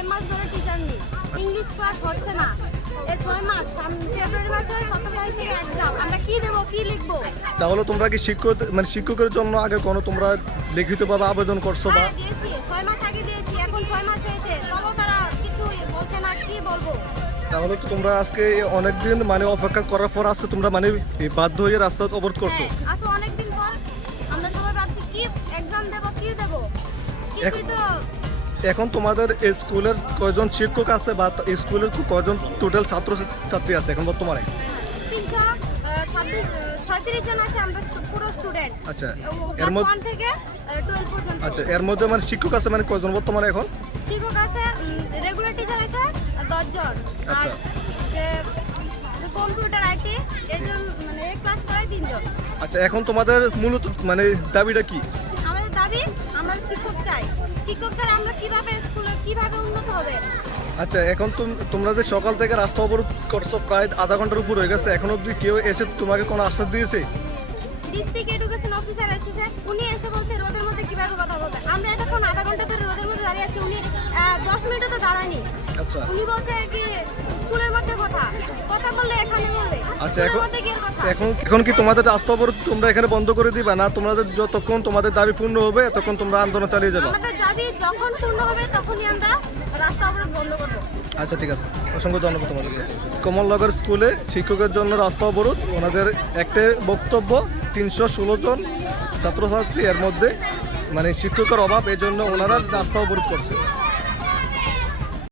ছয় মাস ধরে টিচার নেই। ইংলিশ ক্লাস হচ্ছে না। এই ছয় মাস ফেব্রুয়ারি মাসে সতেরো তারিখ থেকে এক্সাম আমরা কি দেবো কি লিখব? তাহলে তোমরা কি শিক্ষক মানে শিক্ষকের জন্য আগে কোনো তোমরা লিখিত লিখিতভাবে আবেদন করছ বা হ্যাঁ দিয়েছি। ছয় মাস আগে দিয়েছি এখন ছয় মাস হয়েছে। তবু তারা কিছুই বলছে না কি বলব? তাহলে তো তোমরা আজকে অনেকদিন মানে অপেক্ষা করার পর আজকে তোমরা মানে বাধ্য হয়ে রাস্তা অবরোধ করছ। হ্যাঁ, আচ্ছা অনেকদিন পর আমরা সবাই ভাবছি কি এক্সাম দেবো কি দেবো? কিছুই তো এখন তোমাদের স্কুলের কয়জন শিক্ষক আছে বা স্কুলের কয়জন টোটাল ছাত্র ছাত্রী আছে এখন বর্তমানে? জন আচ্ছা এর মধ্যে আচ্ছা এর মধ্যে মানে শিক্ষক আছে মানে কয়জন বর্তমানে এখন? শিক্ষক আছে রেগুলার টিচার আছে দশজন আর আচ্ছা। যে কম্পিউটার আইটি এই জন মানে এই ক্লাস করায় তিনজন। আচ্ছা এখন তোমাদের মূলত মানে দাবিটা কি? আমাদের দাবি আমরা শিক্ষক চাই। শিক্ষক ছাড়া আমরা কীভাবে স্কুলে কীভাবে উন্নত হবে? আচ্ছা এখন তুম- তোমরা যে সকাল থেকে রাস্তা অবরোধ করছ প্রায় আধা ঘণ্টার উপর হয়ে গেছে। এখন অব্দি কেউ এসে তোমাকে কোনো আশ্বাস দিয়েছে? ডিস্ট্রিক্ট এডুকেশন অফিসার এসেছে। উনি এসে বলছে রোদের মধ্যে কীভাবে কথা বলবে? আমরা এতক্ষণ আধা ঘণ্টা ধরে রোদের মধ্যে দাঁড়িয়ে আছি। উনি দশ মিনিটও তো দাঁড়ায়নি। আচ্ছা। উনি বলছে কি স্কুলের মধ্যে কথা কথা বললে এখানে আচ্ছা এখন এখন এখন কি তোমাদের রাস্তা অবরোধ তোমরা এখানে বন্ধ করে দিবা? না তোমাদের যতক্ষণ তোমাদের দাবি পূর্ণ হবে তখন তোমরা আন্দোলন চালিয়ে যাবে? আমাদের দাবি যখন পূর্ণ হবে তখনই আমরা রাস্তা অবরোধ বন্ধ করব। আচ্ছা ঠিক আছে। অসংখ্য ধন্যবাদ তোমাদেরকে। কমলনগর স্কুলে শিক্ষকের জন্য রাস্তা অবরোধ। ওনাদের একটাই বক্তব্য তিনশো ষোলো জন ছাত্রছাত্রী এর মধ্যে মানে শিক্ষকের অভাব এই জন্য ওনারা রাস্তা অবরোধ করছে।